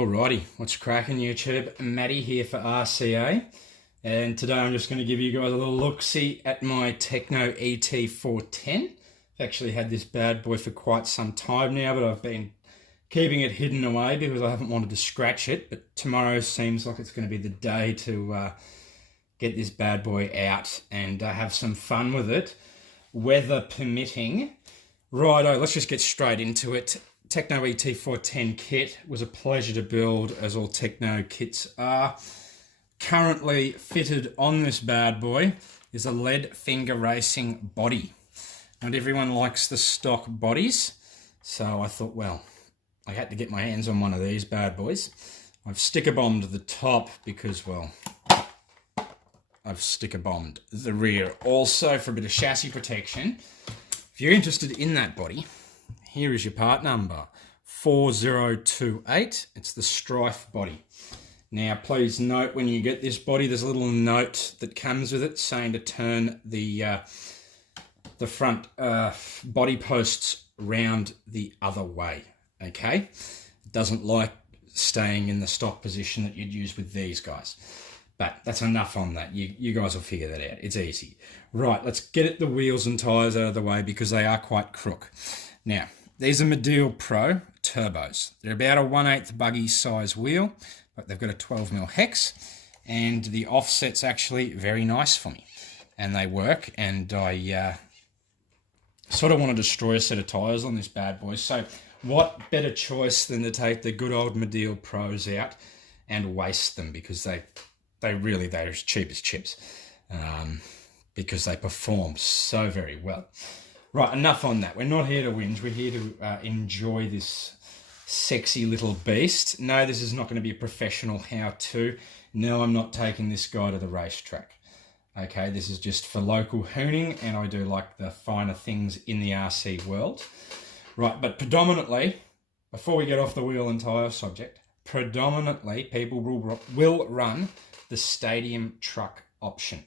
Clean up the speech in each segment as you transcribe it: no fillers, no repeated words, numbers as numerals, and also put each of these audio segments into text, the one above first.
Alrighty, what's cracking YouTube? Matty here for RCA, and today I'm just going to give you guys a little look-see at my Tekno ET410. I've actually had this bad boy for quite some time now, but I've been keeping it hidden away because I haven't wanted to scratch it, but tomorrow seems like it's going to be the day to get this bad boy out and have some fun with it, weather permitting. Righto, let's just get straight into it. Tekno ET410 kit was a pleasure to build, as all Tekno kits are. Currently fitted on this bad boy is a lead finger racing body. Not everyone likes the stock bodies, so I thought, well, I had to get my hands on one of these bad boys. I've sticker bombed the top because, well, I've sticker bombed the rear also for a bit of chassis protection. If you're interested in that body, here is your part number, 4028. It's the Strife body. Now, please note when you get this body, there's a little note that comes with it saying to turn the front body posts round the other way, okay? It doesn't like staying in the stock position that you'd use with these guys. But that's enough on that. You guys will figure that out. It's easy. Right, let's get the wheels and tyres out of the way because they are quite crook. Now, these are Medial Pro turbos. They're about a 1/8 buggy size wheel, but they've got a 12mm hex, and the offset's actually very nice for me. And they work, and I sort of want to destroy a set of tyres on this bad boy. So what better choice than to take the good old Medial Pros out and waste them, because they're as cheap as chips, because they perform so very well. Right, enough on that. We're not here to whinge. We're here to enjoy this sexy little beast. No, this is not going to be a professional how-to. No, I'm not taking this guy to the racetrack. Okay, this is just for local hooning, and I do like the finer things in the RC world. Right, but predominantly, before we get off the wheel and tyre subject, predominantly people will run the stadium truck option.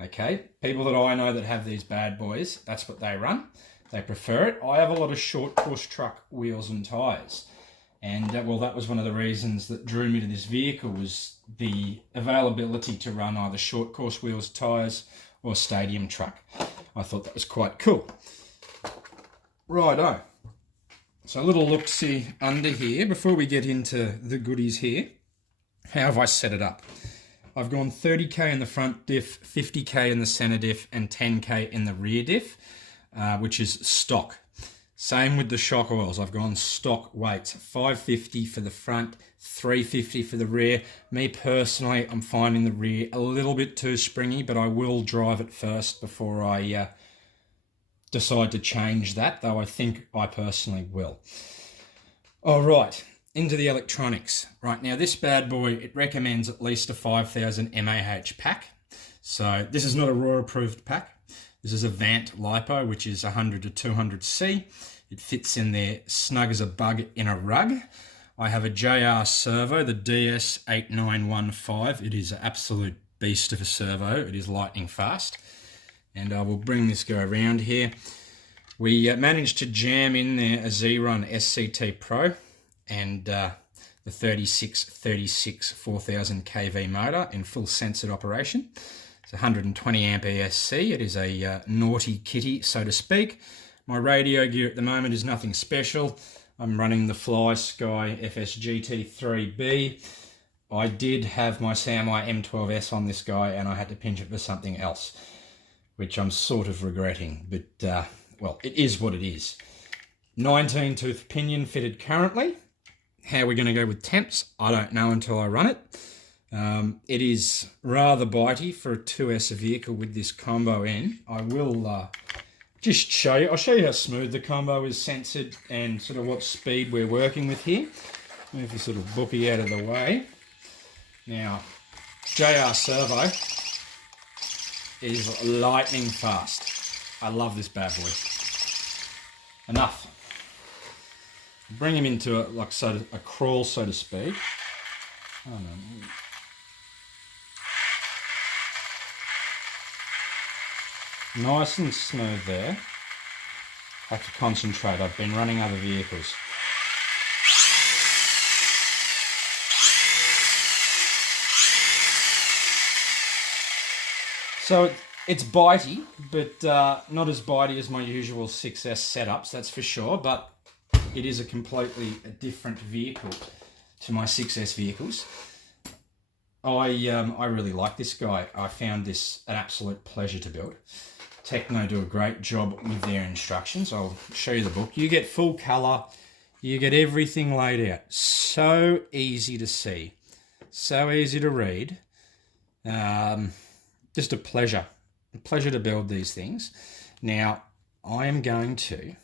Okay, people that I know that have these bad boys, that's what they run. They prefer it. I have a lot of short course truck wheels and tyres. And, well, that was one of the reasons that drew me to this vehicle, was the availability to run either short course wheels, tyres, or stadium truck. I thought that was quite cool. Righto. So a little look-see under here. Before we get into the goodies here, how have I set it up? I've gone 30k in the front diff, 50k in the center diff, and 10k in the rear diff, which is stock. Same with the shock oils. I've gone stock weights, 550 for the front, 350 for the rear. Me personally, I'm finding the rear a little bit too springy, but I will drive it first before I decide to change that, though I think I personally will. All right. Into the electronics. Right, now this bad boy, it recommends at least a 5000 mAh pack. So this is not a raw approved pack. This is a Vant LiPo, which is 100 to 200C. It fits in there snug as a bug in a rug. I have a JR servo, the DS8915. It is an absolute beast of a servo. It is lightning fast. And I will bring this guy around here. We managed to jam in there a Z-Run SCT Pro and the 3636 4000 kV motor in full censored operation. It's 120 amp ESC. It is a naughty kitty, so to speak. My radio gear at the moment is nothing special. I'm running the Fly Sky FSGT3B. I did have my Samurai M12S on this guy, and I had to pinch it for something else, which I'm sort of regretting, but well, it is what it is. 19 tooth pinion fitted currently. How we're going to go with temps, I don't know until I run it. It is rather bitey for a 2S vehicle with this combo in. I will just show you. I'll show you how smooth the combo is censored and sort of what speed we're working with here. Move this little bookie out of the way. Now, JR Servo is lightning fast. I love this bad boy. Enough. Bring him into a crawl, so to speak. Oh, no. Nice and smooth there. I have to concentrate. I've been running other vehicles. So it's bitey, but not as bitey as my usual 6S setups, that's for sure, but it is a completely different vehicle to my 6S vehicles. I really like this guy. I found this an absolute pleasure to build. Tekno do a great job with their instructions. I'll show you the book. You get full colour. You get everything laid out. So easy to see. So easy to read. Just a pleasure. A pleasure to build these things. Now, I am going to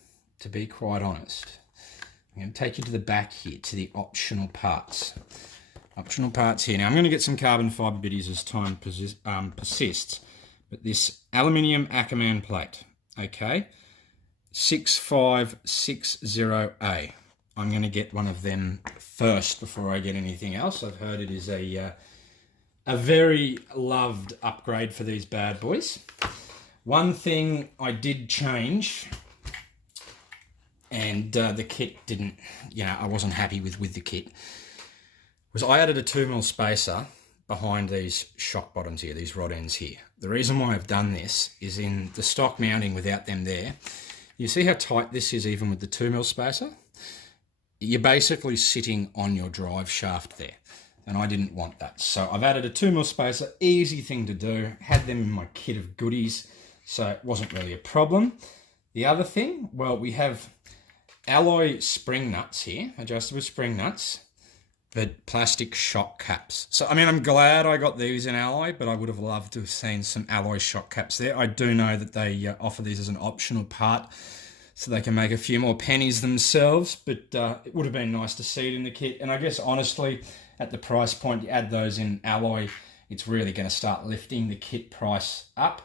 be quite honest, I'm going to take you to the back here, to the optional parts. Optional parts here. Now, I'm going to get some carbon fibre biddies as time persists. But this aluminium Ackerman plate, okay, 6560A. I'm going to get one of them first before I get anything else. I've heard it is a very loved upgrade for these bad boys. One thing I did change, and the kit didn't, I wasn't happy with the kit, was I added a 2mm spacer behind these shock bottoms here, these rod ends here. The reason why I've done this is in the stock mounting without them there, you see how tight this is even with the 2mm spacer? You're basically sitting on your drive shaft there, and I didn't want that. So I've added a 2mm spacer, easy thing to do, had them in my kit of goodies, so it wasn't really a problem. The other thing, well, we have alloy spring nuts here, adjustable spring nuts, but plastic shock caps. So, I mean, I'm glad I got these in alloy, but I would have loved to have seen some alloy shock caps there. I do know that they offer these as an optional part, so they can make a few more pennies themselves, but it would have been nice to see it in the kit. And I guess, honestly, at the price point, you add those in alloy, it's really going to start lifting the kit price up.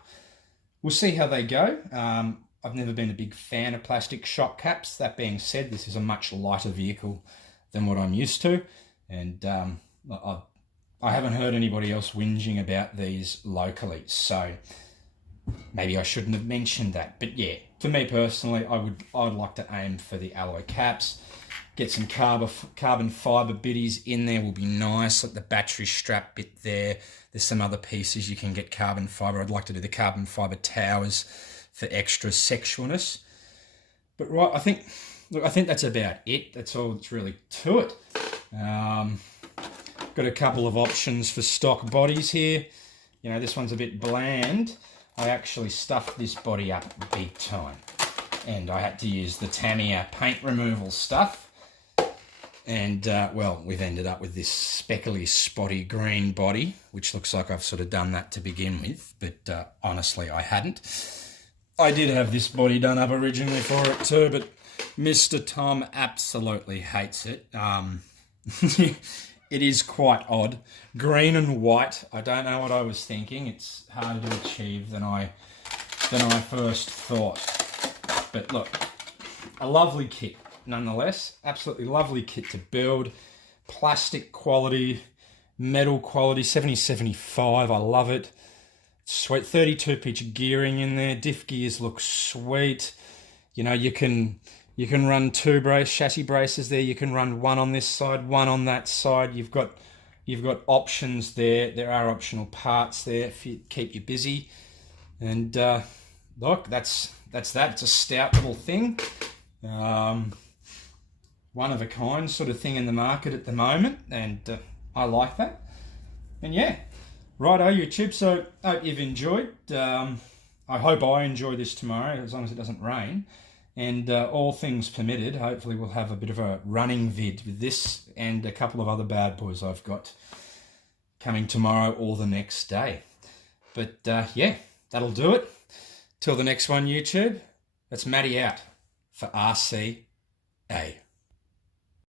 We'll see how they go. I've never been a big fan of plastic shock caps. That being said, this is a much lighter vehicle than what I'm used to. And I haven't heard anybody else whinging about these locally, so maybe I shouldn't have mentioned that. But yeah, for me personally, I'd like to aim for the alloy caps. Get some carbon fibre biddies in there will be nice, like the battery strap bit there. There's some other pieces you can get carbon fibre. I'd like to do the carbon fibre towers for extra sexualness. But right, I think that's about it. That's all that's really to it. Got a couple of options for stock bodies here. This one's a bit bland. I actually stuffed this body up big time, and I had to use the Tamiya paint removal stuff. And, well, we've ended up with this speckly, spotty green body, which looks like I've sort of done that to begin with, but honestly, I hadn't. I did have this body done up originally for it too, but Mr. Tom absolutely hates it. It is quite odd. Green and white, I don't know what I was thinking. It's harder to achieve than I first thought. But look, a lovely kit nonetheless. Absolutely lovely kit to build. Plastic quality, metal quality, 70/75, I love it. Sweet, 32 pitch gearing in there. Diff gears look sweet. You can run two chassis braces there. You can run one on this side, one on that side. You've got options there. There are optional parts there if you keep you busy. And look, that's that. It's a stout little thing. One of a kind sort of thing in the market at the moment, and I like that. And yeah, righto YouTube. So hope you've enjoyed. I hope I enjoy this tomorrow, as long as it doesn't rain. And all things permitted, hopefully we'll have a bit of a running vid with this and a couple of other bad boys I've got coming tomorrow or the next day. But yeah, that'll do it. Till the next one, YouTube. That's Matty out for RCA.